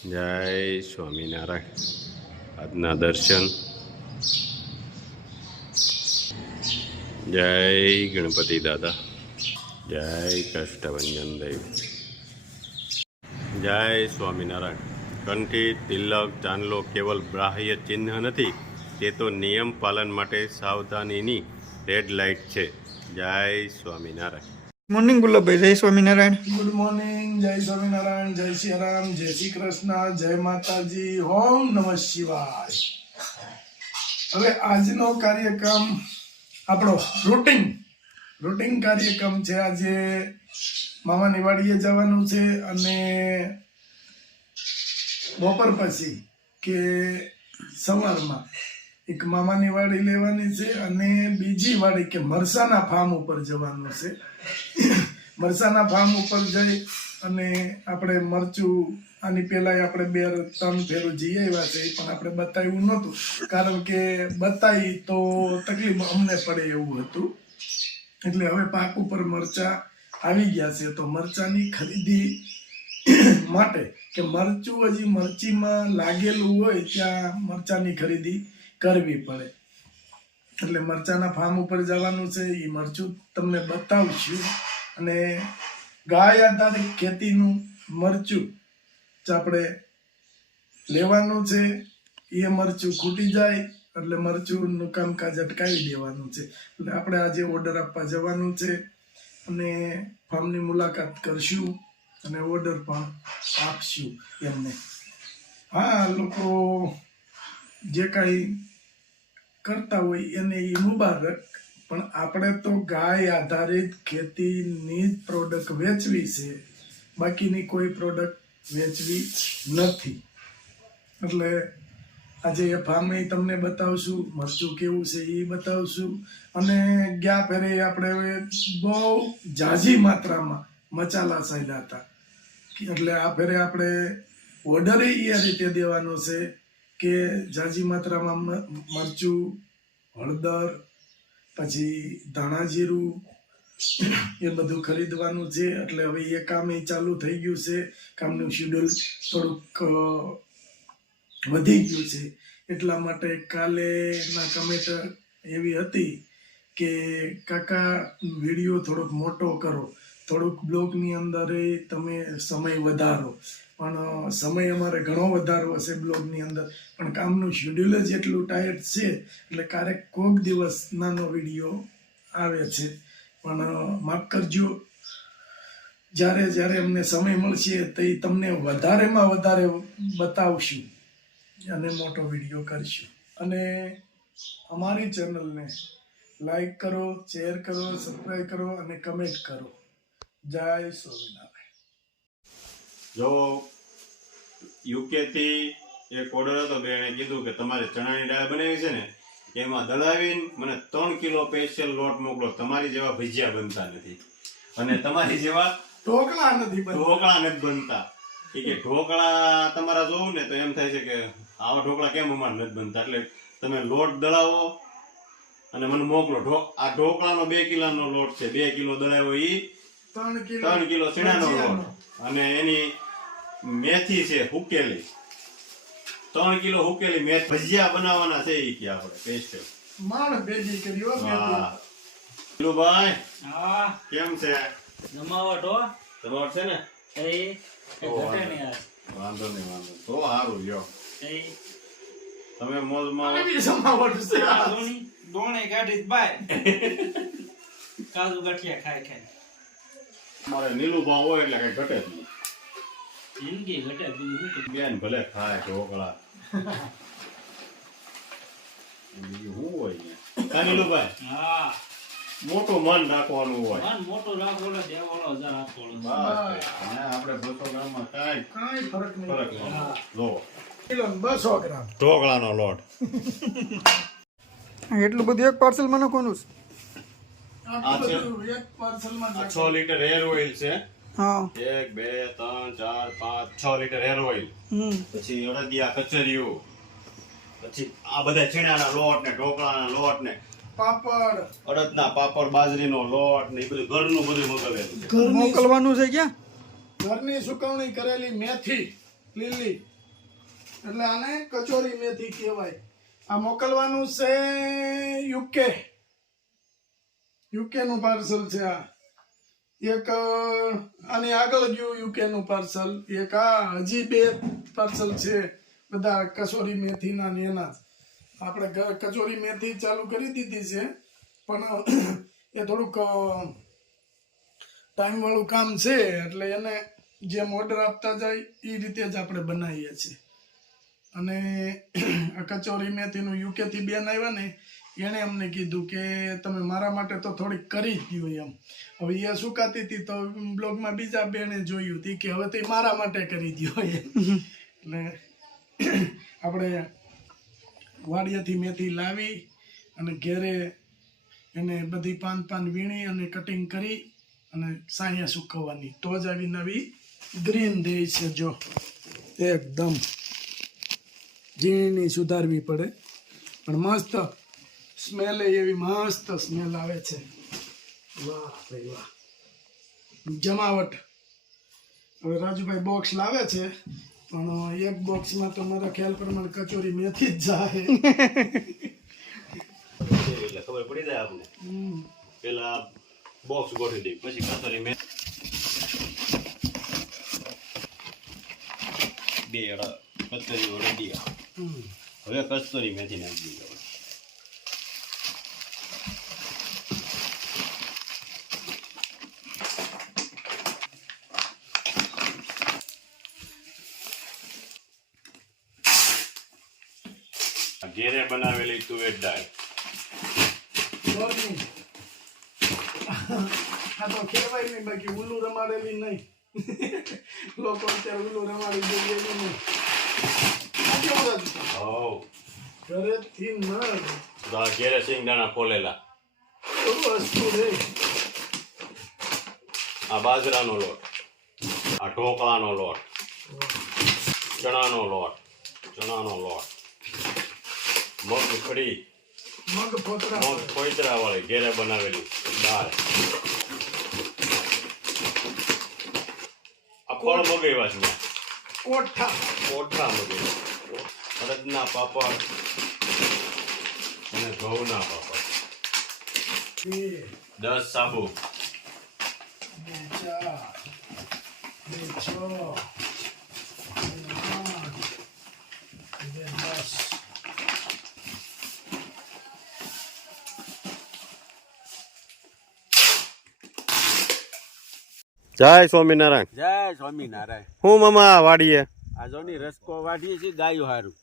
જય સ્વામિનારાયણ. આજના દર્શન. જય ગણપતિ દાદા. જય કષ્ટભંજન દેવ. જય સ્વામિનારાયણ. કંઠી, તિલક, ચાંદલો કેવલ બાહ્ય ચિહ્ન નથી, તે તો નિયમ પાલન માટે સાવધાનીની રેડ લાઇટ છે. જય સ્વામિનારાયણ. મોર્નિંગ ગુલાબભાઈ. જય સ્વામિનારાયણ. Good morning. જય સ્વામિનારાયણ. જય શ્રી રામ. જય શ્રી કૃષ્ણ. જય માતાજી. ઓમ નમઃ શિવાય. હવે આજનો કાર્યક્રમ આપણો રૂટિન કાર્યક્રમ છે. આજે મામાની વાડીએ જવાનું છે અને બપોર પછી કે સવારમાં એક મામાની વાડી લેવાની છે અને બીજી વાડી કે મરસાના ફાર્મ ઉપર જવાનું છે. મરસાના ફાર્મ ઉપર જઈ અને આપણે મરચું આની પહેલા આપણે 2-3 ફેરો જઈ આવ્યા છે, પણ આપણે બતાવ્યું નહોતું કારણ કે બતાવી તો તકલીફ અમને પડે એવું હતું. એટલે હવે પાક ઉપર મરચા આવી ગયા છે, તો મરચાની ખરીદી માટે કે મરચું હજી મરચીમાં લાગેલું હોય ત્યાં મરચાની ખરીદી કરવી પડે. એટલે મરચાના ફાર્મ ઉપર જવાનું છે. એ મરચું તમને બતાવશું. અને ગાય આધારિત ખેતીનું મરચું જ આપણે લેવાનું છે. એ મરચું ખૂટી જાય એટલે મરચુંનું કામકાજ અટકાવી દેવાનું છે. એટલે આપણે આજે ઓર્ડર આપવા જવાનું છે અને ફાર્મની મુલાકાત કરશું અને ઓર્ડર પણ આપશું એમને. હા, લોકો જે કાંઈ કરતા હોય એને એ મુબારક, પણ આપણે તો ગાય આધારિત ખેતીની જ પ્રોડક્ટ વેચવી છે, બાકીની કોઈ પ્રોડક્ટ વેચવી નથી. એટલે આજે એ ફાર્મ તમને બતાવશું, મરચું કેવું છે એ બતાવશું. અને ગયા ફેરે આપણે હવે બહુ ઝાઝી માત્રામાં મચાલા ચાલ્યા હતા, એટલે આ ફેરે આપણે ઓર્ડર એ રીતે દેવાનો છે કે ઝાઝી માત્રામાં મરચું, હળદર, પછી ધાણા જીરું એ બધું ખરીદવાનું છે. એટલે હવે એ કામ ચાલુ થઈ ગયું છે. કામનું શેડ્યુલ થોડુંક વધી ગયું છે. એટલા માટે કાલેના કમેન્ટ એવી હતી કે કાકા વિડીયો થોડોક મોટો કરો, થોડુંક બ્લોગની અંદર તમે સમય વધારો. પણ સમય અમારે ઘણો વધારો હશે બ્લોગની અંદર, પણ કામનું શેડ્યુલ જ એટલું ટાઈટ છે એટલે ક્યારેક કોઈક દિવસ નાનો વિડીયો આવે છે. પણ માફ કરજો, જ્યારે જ્યારે અમને સમય મળશે તો એ તમને વધારેમાં વધારે બતાવશું અને મોટો વિડીયો કરશું. અને અમારી ચેનલને લાઈક કરો, શેર કરો, સબસ્ક્રાઈબ કરો અને કમેન્ટ કરો. જય સ્વામિનારાયણ. જો યુકે થી એક ઓર્ડર હતો, બેને કીધું કે તમારે ચણાની દાળ બનાવી છે ને એમાં દળાવીને મને 3 કિલો સ્પેશિયલ લોટ મોકલો. તમારી જેવા ભજીયા બનતા નથી અને તમારી જેવા ઢોકળા નથી બનતા. કે ઢોકળા તમારા જોવું ને તો એમ થાય છે કે આવા ઢોકળા કેમ અમારે નથી બનતા. એટલે તમે લોટ દળાવો અને મને મોકલો. આ ઢોકળાનો 2 કિલોનો લોટ છે, 2 કિલો દળાવ્યો ઈ 3 કિલો ચણાનો લોટ અને એની મેથી છે હુકેલી, 3 કિલો હુકેલી મેથી ભજીયા બનાવવાના છે. ઈ કે આપણે સ્પેશિયલ માણ ભેજી કર્યો. ભાઈ હા, કેમ છે? જમાવટ હો. તમાર છે ને? એ ઘટે ને યાર. વાંધો નહીં. તો સારું લ્યો. એ તમે મોજમાં જમાવટ છે. દોણે કાઢી બાય કાજુ ગઠિયા ખાય મારે નીલું ભાવ હોય એટલે કઈ ઘટે જ નહીં. જિંદગી ઘટે બીજું શું. બેન ભલે ખાય ઢોકળા બીજું શું હોય ને નીલુભાઈ? હા, મોટું મન રાખવાનું હોય. મન મોટું રાખો ને દેવાળો 1000 આપો. બસ અને આપણે 200 ગ્રામમાં કાંઈ ફરક નહીં. હા. લો કિલો 200 ગ્રામ ઢોકળાનો લોટ. એટલું બધું એક પાર્સલમાં નાખવાનું છે? આટલું બધું એક પાર્સલમાં આ 6 લીટર હેર ઓઇલ છે. હા. 1 2 3 4 5 6 લીટર હેર ઓઇલ. પછી અડદિયા કચરિયું, પછી આ બધા ચણાના લોટ ને ઢોકળાના લોટ ને પાપડ, અડદના પાપડ, બાજરીનો લોટ ને એ બધું ઘરનું બધું મગાવેલું છે. મોકલવાનું છે ક્યાં? ઘરની સુકવણી કરેલી મેથી લીલી એટલે આને કચોરી મેથી કહેવાય. આ મોકલવાનું છે યુકે નું પાર્સલ છે. આ એક આની આગળ ગયું યુકે નું પાર્સલ, એક આ હજી 2 પાર્સલ છે બધા કચોરી મેથીના ને એના. આપણે કચોરી મેથી ચાલુ કરી દીધી છે પણ એ થોડુંક ટાઈમ વાળું કામ છે એટલે એને જેમ ઓર્ડર આપતા જાય એ રીતે જ આપણે બનાવીએ છીએ. અને આ કચોરી મેથીનું યુકે થી બેન આવ્યા ને એણે અમને કીધું કે તમે મારા માટે તો થોડીક કરી જ દો એમ. હવે એ સુકાતી હતી તો બ્લોગમાં બીજા બેને જોયું હતી કે હવે તો મારા માટે કરી દો એમ. એટલે આપણે વાડિયાથી મેથી લાવી અને ઘેરે એને બધી પાન વીણી અને કટિંગ કરી અને સાયા સુકવવાની તો જ આવી નવી ગ્રીન દે છે. જો એકદમ ઝીણી સુધારવી પડે પણ મસ્ત સ્મેલ એવી મસ્ત સ્મેલ આવે છે. વાહ ભાઈ વાહ, જમાવટ. હવે રાજુભાઈ બોક્સ લાવે છે પણ એક બોક્સમાં તો મારા ખ્યાલ પ્રમાણે કચોરી મેથી જ જાય. એટલે ખબર પડી જાય આપને. પેલા બોક્સ ગોઠવી દઈ પછી કચોરી મેથી 2 કચોરીઓ રેડી. હવે કચોરી મેથી નાખી દઈએ. ઘેરે બનાવેલી તુવેર દાળ. આ તો કહેવાય નહીં બાકી ઉલ્લું રમાડેલી નહીં. લોકો અત્યારે ઉલ્લું રમાડી જોઈએ નહીં. આ કેવું હતું? હોવ. ઘરેથી ન ઘેરે સિંગદાણા ફોલેલા. વસ્તુ રે. આ બાજરાનો લોટ, આ ઢોકળાનો લોટ, ચણાનો લોટ, મગફળી, મગ ફોતરા મગ ફોતરા વાળી ઘેરે બનાવેલી દાળ. આ ફળ મગાવ્યા છે મેં. કોઠા મગાવ્યા. અડદના પાપડ અને ઘઉંના પાપડ. 10 સાબુ. 2 4 2 6 2 10. જય સ્વામિનારાયણ. જય સ્વામિનારાયણ. હું મામા વાડીએ આ જોની રસકો વાઢીએ છીએ ગાયો હારું.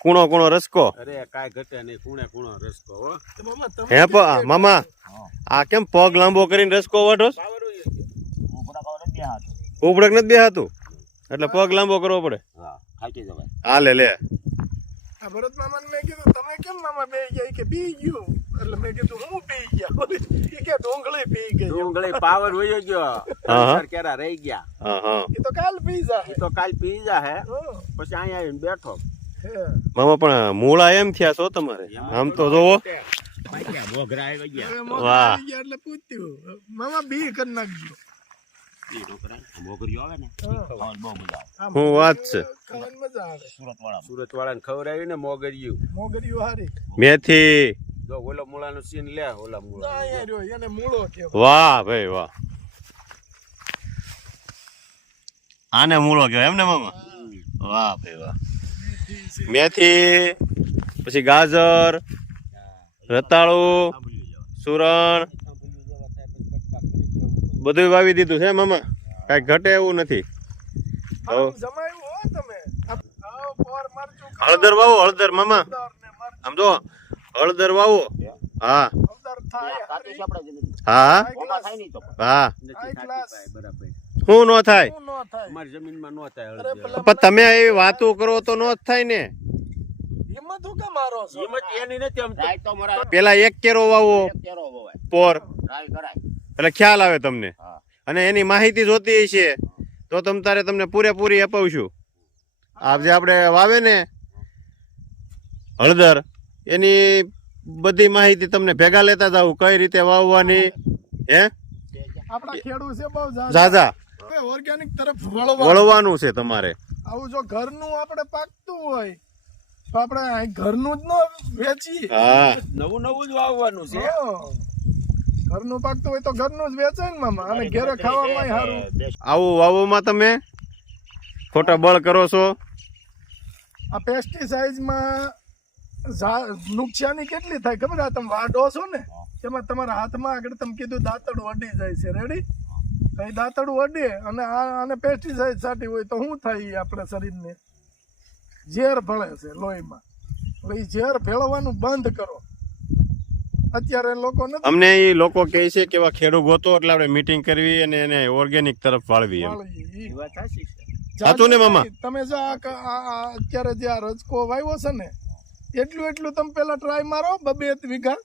કૂણો રસકો. અરે કાંઈ ઘટે નહીં, કૂણો રસકો હો. હે મામા આ કેમ પગ લાંબો કરીને રસકો વાઢો? ઉપડક નથી બેહાતું એટલે પગ લાંબો કરવો પડે. હા, થાકી જવાય. હાલે લે. આ ભરત મામાને મેં કીધું તમે કેમ મામા બે ગયા કે પી ગયું એટલે મેં કીધું હું પી ગયા એ કે ડોંગળી પી ગઈ. ડુંગળી પાવર વયો ગયો. હા. કેરા રહી ગયા. હા એ તો કાલ પી જાય. એ તો કાલ પી જા હે. પછી અહીંયા આવીને બેઠો. મામા પણ મૂળા એમ થયા છો તમારે આમ તો જોવો. મોગરા આવી ગયા. વાહ. એટલે પૂછ્યું મામા બી કરી નાખજો. મોગરીઓ આવે ને ખાવાની બહુ મજા આવે. હું વાત છે. ખાવાની મજા આવે. સુરત વાળાને ખવડાવી ને મોગરીયું. મોગરીઓ હારી. મેથી. જો ઓલો મૂળાનો સીન લે. ઓલા મૂળા ના અહીંયા રહ્યો એને મૂળો કહેવાય. વાહ ભાઈ વાહ. આને મૂળો કહેવાય એમ ને મામા? વાહ ભાઈ વાહ. મેથી પછી ગાજર, રતાળું, સુરણ બધું વાવી દીધું છે મામા. કઈ ઘટે એવું નથી. જમાયું હો તમે. આવો પોર મરચું હળદર વાવો. હળદર મામા ને મરચું આમ જો હળદર વાવો. હા અંદર થાય. હા હા. બરાબર. શું ન થાય? શું ન થાય. અમારી જમીનમાં નો થાય. અરે પેલા પણ તમે એવી વાતો કરો તો ન જ થાય ને. હિંમત હું કેમ મારો છો? હિંમત એની નથી આમ તો. પેલા 1 કેરો વાવો પોર એટલે ખ્યાલ આવે તમને. અને એની માહિતી જોતી છે તો તમને પૂરેપૂરી અપાવશું. આ જે આપણે વાવે ને હળદર એની બધી માહિતી તમને ભેગા લેતા જાવ કઈ રીતે વાવવાની. હે આપણા ખેડૂત છે બહુ જાજા ઓર્ગેનિક તરફ વળવાનું છે તમારે. આવું જો ઘરનું આપણે પાકતું હોય તો આપણે આ ઘરનું જ ન વેચીએ. હા નવું નવું જ વાવવાનું છે. હો. ઘરનું પાકતું હોય તો ઘરનું જ વેચાય ને મામા, અને ઘરે ખાવામાં સારું. આવું વાવોમાં તમે ખોટા બળ કરો છો. આ પેસ્ટિસાઇડમાં નુકસાની કેટલી થાય ખબર? આ તમે વાઢો છો ને એમાં તમારા હાથમાં આગળ તમે કીધું દાંતડું અડી જાય છે. રેડી? તો એ દાંતડું અડે અને આને પેસ્ટિસાઇડ છાંટી હોય તો શું થાય? ઈ આપણા શરીરને ઝેર ભળે છે લોહીમાં. એટલે એ ઝેર ભેળવવાનું બંધ કરો. અત્યારે લોકો નથી અમને એ લોકો કહે છે કે એવા ખેડૂત ગોતો એટલે આપણે મીટિંગ કરવી અને એને ઓર્ગેનિક તરફ વાળવી એમ. વાળી. ઈ વાત સાચી છે. સાચું ને મામા? તમે જો આ અત્યારે જે આ રજકો વાવ્યો છે ને એટલું તમે પેલા ટ્રાય મારો 2 વીઘા,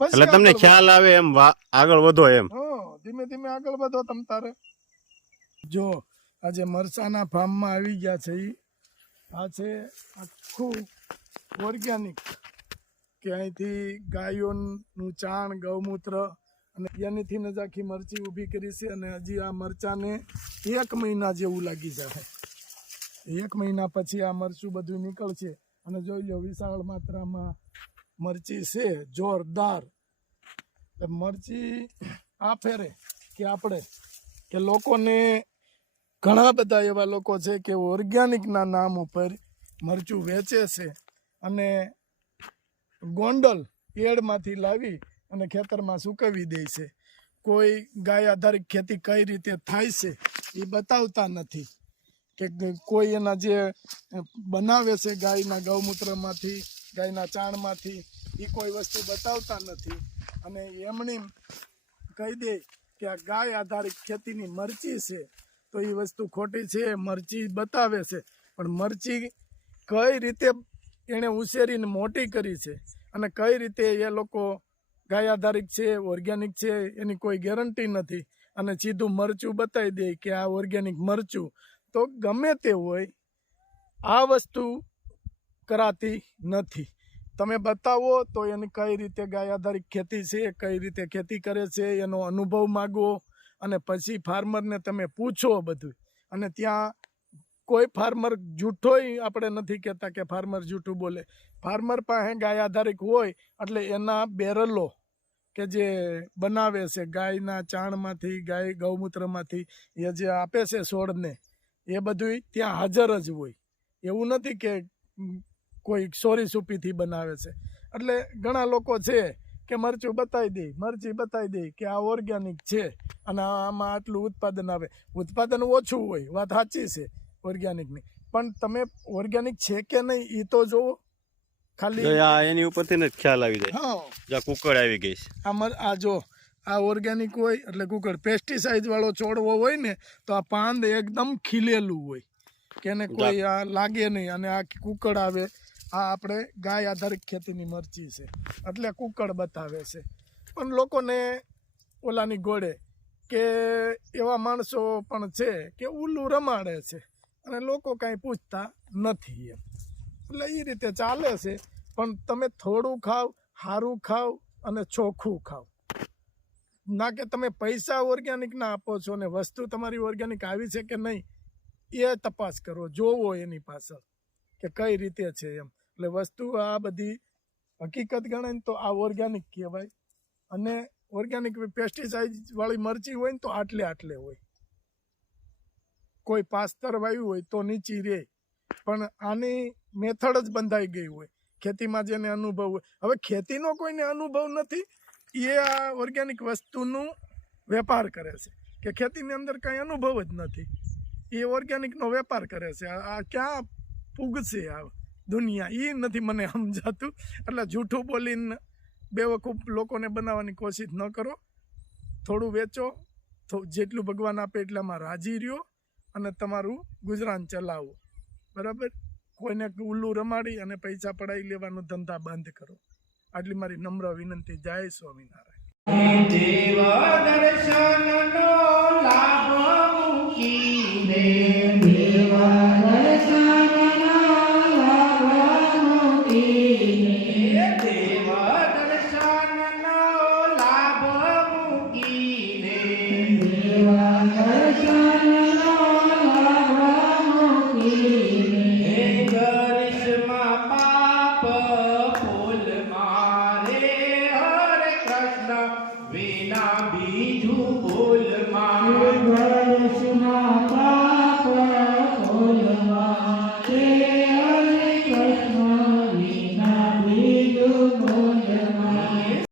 પછી એટલે તમને આગળ ખ્યાલ આવે એમ આગળ વધો એમ. હા, ધીમે ધીમે આગળ વધો તમ તારે. જો આજે મરચાના ફાર્મમાં આવી ગયા છે ઈ આ છે આખું ઓર્ગેનિક, કે અહીંથી ગાયોનું ચાણ, ગૌમૂત્ર અને એનીથી જ આખી મરચી ઊભી કરી છે. અને હજી આ મરચાને 1 મહિના જેવું લાગી જાય. 1 મહિના પછી આ મરચું બધું નીકળશે. અને જોઈ લો વિશાળ માત્રામાં મરચી છે, જોરદાર. મરચી આ ફેરે કે આપણે કે લોકોને ઘણા બધા એવા લોકો છે કે ઓર્ગેનિકના નામ ઉપર મરચું વેચે છે અને ગોંડલ એડમાંથી લાવી અને ખેતરમાં સૂકવી દે છે. કોઈ ગાય આધારિત ખેતી કઈ રીતે થાય છે એ બતાવતા નથી, કે કોઈ એના જે બનાવે છે ગાયના ગૌમૂત્રમાંથી, ગાયના ચાણમાંથી, એ કોઈ વસ્તુ બતાવતા નથી. અને એમની કહી દે કે આ ગાય આધારિત ખેતીની મરચી છે તો એ વસ્તુ ખોટી છે. મરચી બતાવે છે પણ મરચી કઈ રીતે એણે ઉછેરીને મોટી કરી છે અને કઈ રીતે એ લોકો ગાય આધારિત છે, ઓર્ગેનિક છે, એની કોઈ ગેરંટી નથી. અને સીધું મરચું બતાવી દે કે આ ઓર્ગેનિક મરચું. તો ગમે તે હોય આ વસ્તુ કરાતી નથી. તમે બતાવો તો એની કઈ રીતે ગાય આધારિત ખેતી છે, કઈ રીતે ખેતી કરે છે, એનો અનુભવ માગો અને પછી ફાર્મરને તમે પૂછો બધું. અને ત્યાં કોઈ ફાર્મર જૂઠોય આપણે નથી કહેતા કે ફાર્મર જૂઠું બોલે. ફાર્મર પાસે ગાય આધારિત હોય એટલે એના બેરલો કે જે બનાવે છે ગાયના ચાણમાંથી, ગાય ગૌમૂત્રમાંથી, એ જે આપે છે છોડને, એ બધું ત્યાં હાજર જ હોય. એવું નથી કે કોઈ સોરી સુપીથી બનાવે છે. એટલે ઘણા લોકો છે કે મરચું બતાવી દે, મરચી બતાવી દે કે આ ઓર્ગેનિક છે અને આમાં આટલું ઉત્પાદન આવે. ઉત્પાદન ઓછું હોય, વાત સાચી છે ઓર્ગેનિકની, પણ તમે ઓર્ગેનિક છે કે નહીં એ તો જોવો. ખાલી એની ઉપરથી જ ખ્યાલ આવી જાય. હા, જ્યાં કુકડ આવી ગઈ છે. આ જો આ ઓર્ગેનિક હોય એટલે કુકડ. પેસ્ટિસાઇડ વાળો છોડવો હોય ને તો આ પાંદ એકદમ ખીલેલું હોય કે એને કોઈ આ લાગે નહીં, અને આ કુકડ આવે. આ આપણે ગાય આધારિત ખેતીની મરચી છે એટલે કુકડ બતાવે છે. પણ લોકોને ઓલાની ગોળે કે એવા માણસો પણ છે કે ઉલ્લું રમાડે છે અને લોકો કાંઈ પૂછતા નથી એમ. એટલે એ રીતે ચાલે છે. પણ તમે થોડું ખાવ, સારું ખાવ અને ચોખ્ખું ખાવ. ના કે તમે પૈસા ઓર્ગેનિકના આપો છો ને વસ્તુ તમારી ઓર્ગેનિક આવી છે કે નહીં એ તપાસ કરો, જોવો એની પાછળ કે કઈ રીતે છે એમ. એટલે વસ્તુ આ બધી હકીકત ગણાય ને તો આ ઓર્ગેનિક કહેવાય. અને ઓર્ગેનિક પેસ્ટિસાઇડ વાળી મરચી હોય ને તો આટલે હોય. કોઈ પાસ્તર વાવ્યું હોય તો નીચી રહે, પણ આની મેથડ જ બંધાઈ ગઈ હોય. ખેતીમાં જેને અનુભવ હોય, હવે ખેતીનો કોઈને અનુભવ નથી, એ આ ઓર્ગેનિક વસ્તુનું વેપાર કરે છે કે ખેતીની અંદર કાંઈ અનુભવ જ નથી, એ ઓર્ગેનિકનો વેપાર કરે છે. આ ક્યાં પૂગશે આ દુનિયા એ નથી મને સમજાતું. એટલે જૂઠું બોલીને બેવકૂફ લોકોને બનાવવાની કોશિશ ન કરો. થોડું વેચો, જેટલું ભગવાન આપે એટલામાં રાજી રહ્યો અને તમારું ગુજરાન ચલાવો. બરાબર? કોઈને ઉલ્લું રમાડી અને પૈસા પડાવી લેવાનો ધંધા બંધ કરો. આટલી મારી નમ્ર વિનંતી. જય સ્વામિનારાયણ. દેવ દર્શનનો લાભ